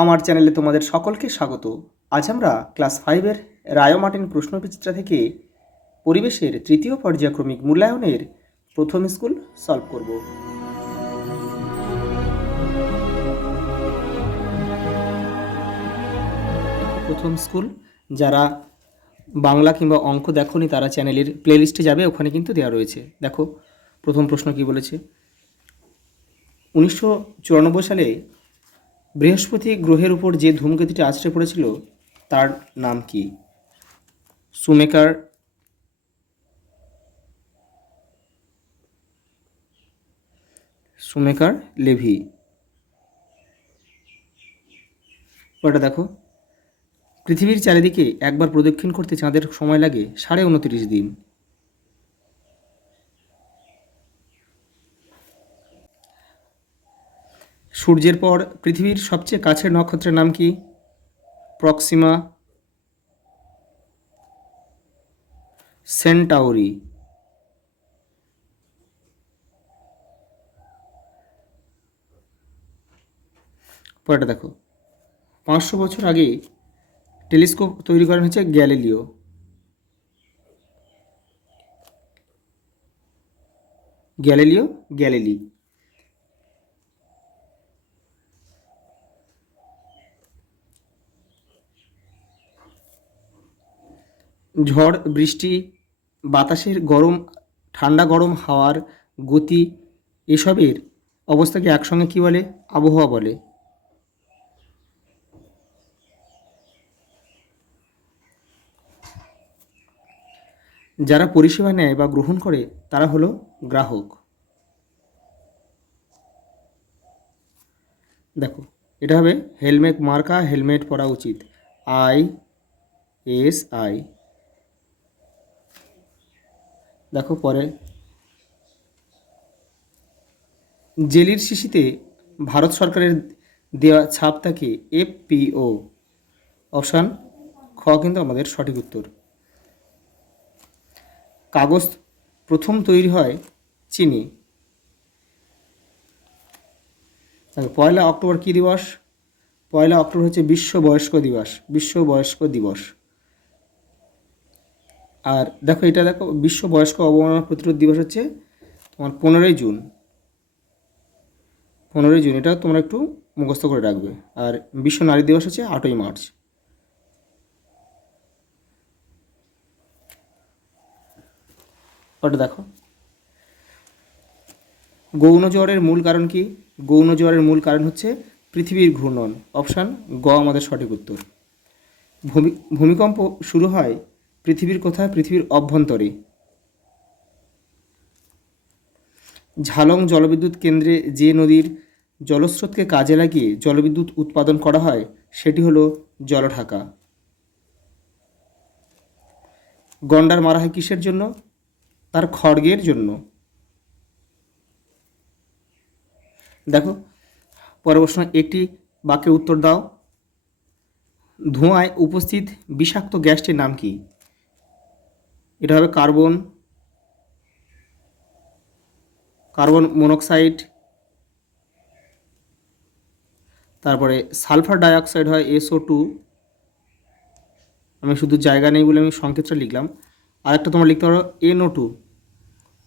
আমার চ্যানেলে তোমাদের সকলকে স্বাগত। আজ আমরা ক্লাস 5-এর রায় মার্টিন প্রশ্নবিচিত্রা থেকে পরিবেশের তৃতীয় পর্যায়ক্রমিক মূল্যায়নের প্রথম স্কুল সলভ করব। প্রথম স্কুল, যারা বাংলা কিংবা অঙ্ক দেখোনি তারা চ্যানেলের প্লেলিস্টে যাবে, ওখানে কিন্তু দেওয়া রয়েছে। দেখো প্রথম প্রশ্ন কি বলেছে। 1994 সালে বৃহস্পতি গ্রহের উপর যে ধূমকেতুটি আছড়ে পড়েছিল তার নাম কি? সুমেকার লেভি। ওটা দেখো, পৃথিবীর চারিদিকে একবার প্রদক্ষিণ করতে চাঁদের সময় লাগে 29.5 দিন। সূর্যের পর পৃথিবীর সবচেয়ে কাছের নক্ষত্রের নাম কি? Proxima Centauri. পরেটা দেখো, 500 বছর আগে টেলিস্কোপ তৈরি করা হয়েছে গ্যালিলিও। গ্যালিলি। ঝড়, বৃষ্টি, বাতাসের গরম ঠান্ডা গরম হাওয়ার গতি, এসবের অবস্থাকে একসঙ্গে কী বলে? আবহাওয়া বলে। যারা পরিষেবা নেয় বা গ্রহণ করে তারা হলো গ্রাহক। দেখো, এটা হবে হেলমেট মার্কা, হেলমেট পরা উচিত, ISI। দেখো পরে, জেলির শিশিতে ভারত সরকারের দেওয়া ছাপটাকে FPO। অপশান খ কিন্তু আমাদের সঠিক উত্তর। কাগজ প্রথম তৈরি হয় চীনে। 1 অক্টোবর কী দিবস? 1 অক্টোবর হচ্ছে বিশ্ব বয়স্ক দিবস। আর দেখো, এটা দেখো, বিশ্ব বয়স্ক অবমাননা প্রতিরোধ দিবস হচ্ছে তোমার 15ই জুন। এটা তোমরা একটু মুখস্থ করে রাখবে। আর বিশ্ব নারী দিবস হচ্ছে 8ই মার্চ। ওটা দেখো, গৌণ জ্বরের মূল কারণ কি? গৌণ জ্বরের মূল কারণ হচ্ছে পৃথিবীর ঘূর্ণন। অপশান গ আমাদের সঠিক উত্তর। ভূমিকম্প শুরু হয় পৃথিবীর কোথায়? পৃথিবীর অভ্যন্তরে। ঝালং জলবিদ্যুৎ কেন্দ্রে যে নদীর জলস্রোতকে কাজে লাগিয়ে জলবিদ্যুৎ উৎপাদন করা হয় সেটি হলো জলঢাকা। গন্ডার মারা হয় কিসের জন্য? তার খড়গের জন্য। দেখো পরের প্রশ্ন, একটি বাক্যে উত্তর দাও। ধোঁয়ায় উপস্থিত বিষাক্ত গ্যাসটির নাম কি? এটা হবে কার্বন মনোক্সাইড। তারপরে সালফার ডাইঅক্সাইড হয় SO2। আমি শুধু জায়গা নেই বলে আমি সংকেতটা লিখলাম। আরেকটা তোমরা লিখতে পারো NO2,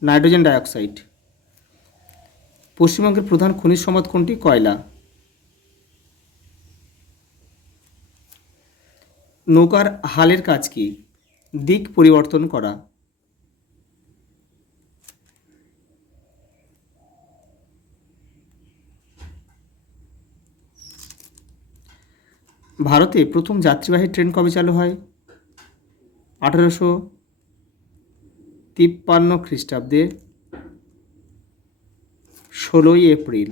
নাইট্রোজেন ডাইঅক্সাইড। পশ্চিমবঙ্গের প্রধান খনিজ সম্পদ কোনটি? কয়লা। নৌকার হালের কাজ কি? দিক পরিবর্তন করা। ভারতে প্রথম যাত্রীবাহী ট্রেন কবে চালু হয়? 1853 খ্রিস্টাব্দে 16ই এপ্রিল।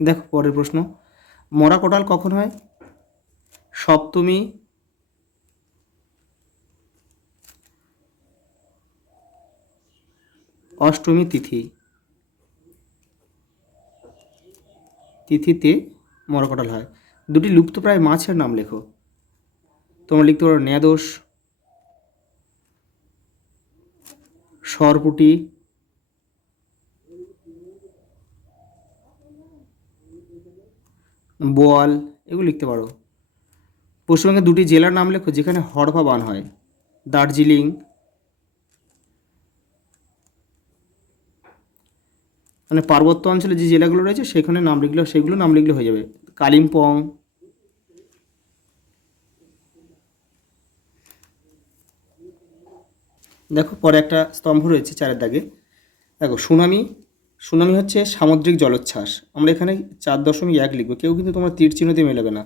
দেখো পরের প্রশ্ন, মরা কোটাল কখন হয়? সপ্তমী, অষ্টমী তিথিতে মরা কোটাল হয়। দুটি লুপ্তপ্রায় মাছের নাম লেখো। তোমরা লিখতে পারো ন্যাদোষ, সরপুঁটি, বোয়াল, এগুলো লিখতে পারো। পশ্চিমবঙ্গের 2টি জেলার নাম লেখো যেখানে হড়পা বান হয়। দার্জিলিং, মানে পার্বত্য অঞ্চলে যে জেলাগুলো রয়েছে সেখানে নাম লিখলে, সেগুলো নাম লিখলে হয়ে যাবে। কালিম্পং, দেখো পরে একটা স্তম্ভ রয়েছে 4-এর দাগে। দেখো সুনামি, সুনামি হচ্ছে সামুদ্রিক জলোচ্ছ্বাস, আমরা এখানে 4.1 লিখবো, কেউ কিন্তু তোমরা তীর চিহ্ন দিয়ে মেলাবে না।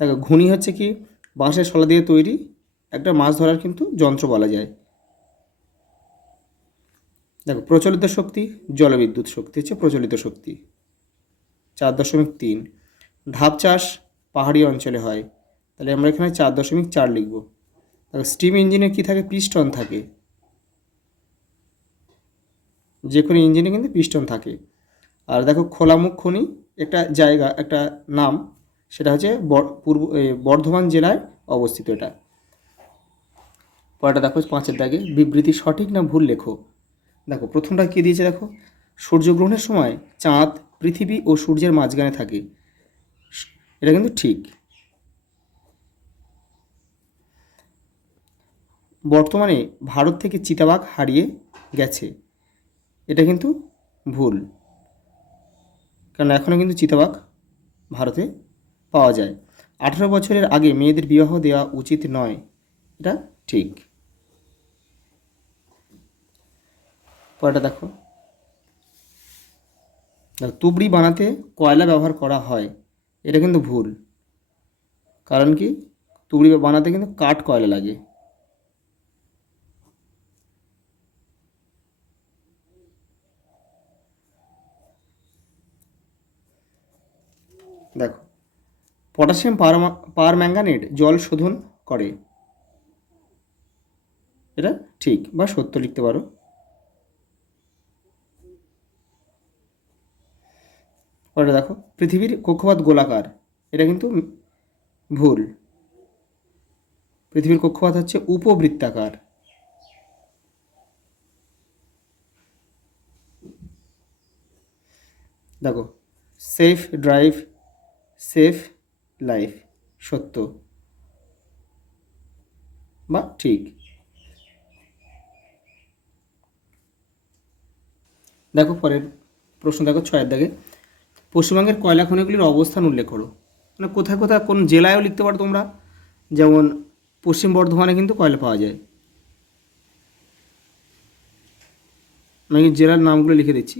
দেখো ঘূর্ণি হচ্ছে কি, বাঁশের শলা দিয়ে তৈরি একটা মাছ ধরার কিন্তু যন্ত্র বলা যায়। দেখো প্রচলিত শক্তি, জলবিদ্যুৎ শক্তি হচ্ছে প্রচলিত শক্তি। 4.3 ধাপ চাষ পাহাড়ি অঞ্চলে হয়, তাহলে আমরা এখানে 4.4 লিখব। দেখো স্টিম ইঞ্জিনে কি থাকে, পিস্টন থাকে, যে কোনো ইঞ্জিনে কিন্তু পিস্টন থাকে। আর দেখো খোলামুখ খনি একটা জায়গা, একটা নাম, সেটা হচ্ছে বর্ধমান জেলায় অবস্থিত এটা। পরেরটা দেখো 5-এর দাগে, বিবৃতি সঠিক না ভুল লেখো। দেখো প্রথমটা কী দিয়েছে, দেখো সূর্যগ্রহণের সময় চাঁদ পৃথিবী ও সূর্যের মাঝখানে থাকে, এটা কিন্তু ঠিক। বর্তমানে ভারত থেকে চিতাবাঘ হারিয়ে গেছে, এটা কিন্তু ভুল, কারণ এখনও কিন্তু চিতাবাঘ ভারতে পাওয়া যায়। 18 বছরের আগে মেয়েদের বিবাহ দেওয়া উচিত নয়, এটা ঠিক। পরেরটা দেখো, তুবড়ি বানাতে কয়লা ব্যবহার করা হয়, এটা কিন্তু ভুল, কারণ কি তুবড়ি বানাতে কিন্তু কাঠ কয়লা লাগে। দেখো পটাশিয়াম পার ম্যাঙ্গানেট জল শোধন করে, এটা ঠিক বা সত্য লিখতে পারো। পরে দেখো পৃথিবীর কক্ষপথ গোলাকার, এটা কিন্তু ভুল, পৃথিবীর কক্ষপথ হচ্ছে উপবৃত্তাকার। দেখো সেফ ড্রাইভ সেফ লাইফ, সত্য বা ঠিক। দেখো পরের প্রশ্ন, দেখো 6-এর দাগে, পশ্চিমবঙ্গের কয়লা খনিগুলির অবস্থান উল্লেখ করো। মানে কোথায় কোথায় কোন জেলায়ও লিখতে পারো তোমরা, যেমন পশ্চিম বর্ধমানে কিন্তু কয়লা পাওয়া যায়। আমি জেলার নামগুলো লিখে দিচ্ছি।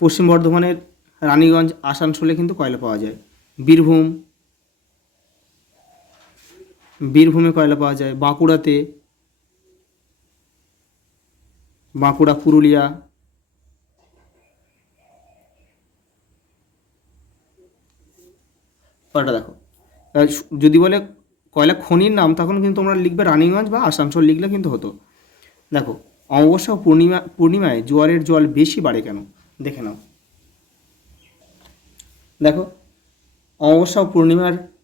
পশ্চিম বর্ধমানের রানীগঞ্জ, আসানসোলে কিন্তু কয়লা পাওয়া যায়। বীরভূম, বীরভূমে কয়লা পাওয়া যায়। বাঁকুড়াতে, বাঁকুড়া, পুরুলিয়া। কয়টা দেখো, যদি বলে কয়লা খনির নাম তখন কিন্তু তোমরা লিখবে রানীগঞ্জ বা আসানসোল লিখলে কিন্তু হতো। দেখো অমাবস্যা ও পূর্ণিমায় জোয়ারের জল বেশি বাড়ে কেন, দেখে নাও। দেখো অমাবস্যা ও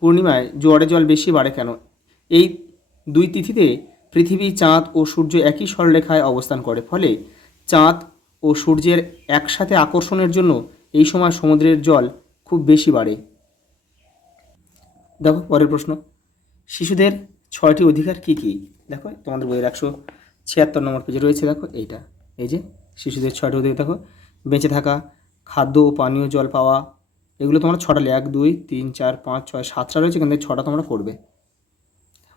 পূর্ণিমায় জোয়ারের জল বেশি বাড়ে কেন, এই দুই তিথিতে পৃথিবী, চাঁদ ও সূর্য একই সরলরেখায় অবস্থান করে, ফলে চাঁদ ও সূর্যের একসাথে আকর্ষণের জন্য এই সময় সমুদ্রের জল খুব বেশি বাড়ে। দেখো পরের প্রশ্ন, শিশুদের 6টি অধিকার কি কি। দেখো তোমাদের বইয়ের 176 নম্বর পেজে রয়েছে, দেখো এইটা, এই যে শিশুদের 6টি অধিকার। দেখো বেঁচে থাকা, খাদ্য ও পানীয় জল পাওয়া, এগুলো তোমরা 6টা 1 2 3 4 5 6 7টা রয়েছে, কিন্তু 6টা তোমরা করবে।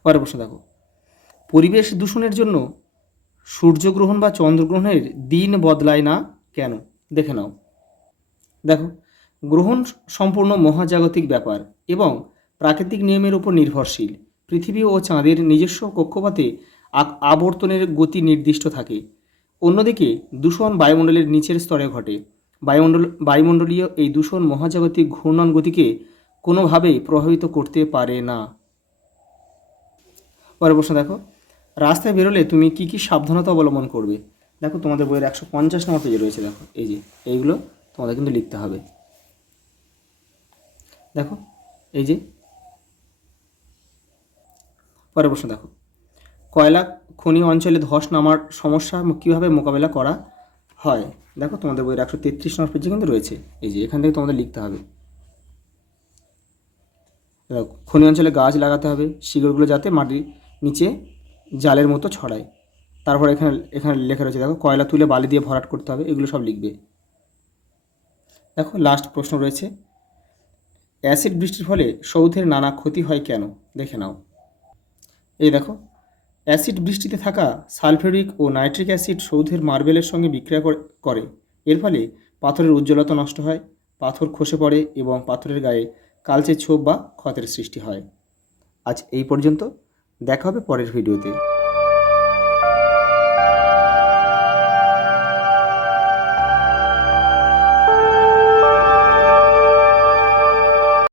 পরের প্রশ্ন দেখো, পরিবেশ দূষণের জন্য সূর্যগ্রহণ বা চন্দ্রগ্রহণের দিন বদলায় না কেন, দেখে নাও। দেখো গ্রহণ সম্পূর্ণ মহাজাগতিক ব্যাপার এবং প্রাকৃতিক নিয়মের উপর নির্ভরশীল। পৃথিবী ও চাঁদের নিজস্ব কক্ষপথে আবর্তনের গতি নির্দিষ্ট থাকে। অন্যদিকে দূষণ বায়ুমণ্ডলের নিচের স্তরে ঘটে। বায়ুমণ্ডলীয় এই দূষণ মহাজাগতিক ঘূর্ণন গতিকে কোনোভাবেই প্রভাবিত করতে পারে না। পরের প্রশ্ন দেখো, রাস্তায় বেরোলে তুমি কি কি সাবধানতা অবলম্বন করবে। দেখো তোমাদের বইয়ের 150 নম্বর পেজে রয়েছে, দেখো এই যে এইগুলো তোমাদের কিন্তু লিখতে হবে। দেখো এই যে পরের প্রশ্ন দেখো, কয়লা খনি অঞ্চলে ধস নামার সমস্যা কীভাবে মোকাবেলা করা হয়? দেখো তোমাদের বইয়ের 133 নম্বর পেজে কিন্তু রয়েছে, এই যে এখান থেকে তোমাদের লিখতে হবে। দেখো, খনি অঞ্চলে গাছ লাগাতে হবে, শিকড়গুলো যাতে মাটির নিচে জালের মতো ছড়ায়। তারপর এখানে এখানে লেখা রয়েছে, দেখো কয়লা তুলে বালি দিয়ে ভরাট করতে হবে, এগুলো সব লিখবে। দেখো লাস্ট প্রশ্ন রয়েছে, অ্যাসিড বৃষ্টির ফলে সৌধের নানা ক্ষতি হয় কেন? দেখে নাও। এই দেখো, অ্যাসিড বৃষ্টিতে থাকা সালফিউরিক ও নাইট্রিক অ্যাসিড সৌধের মার্বেলের সঙ্গে বিক্রিয়া করে। এর ফলে পাথরের উজ্জ্বলতা নষ্ট হয়, পাথর খসে পড়ে এবং পাথরের গায়ে কালচে ছোপ বা ক্ষতের সৃষ্টি হয়। আজ এই পর্যন্ত, দেখা হবে পরের ভিডিওতে।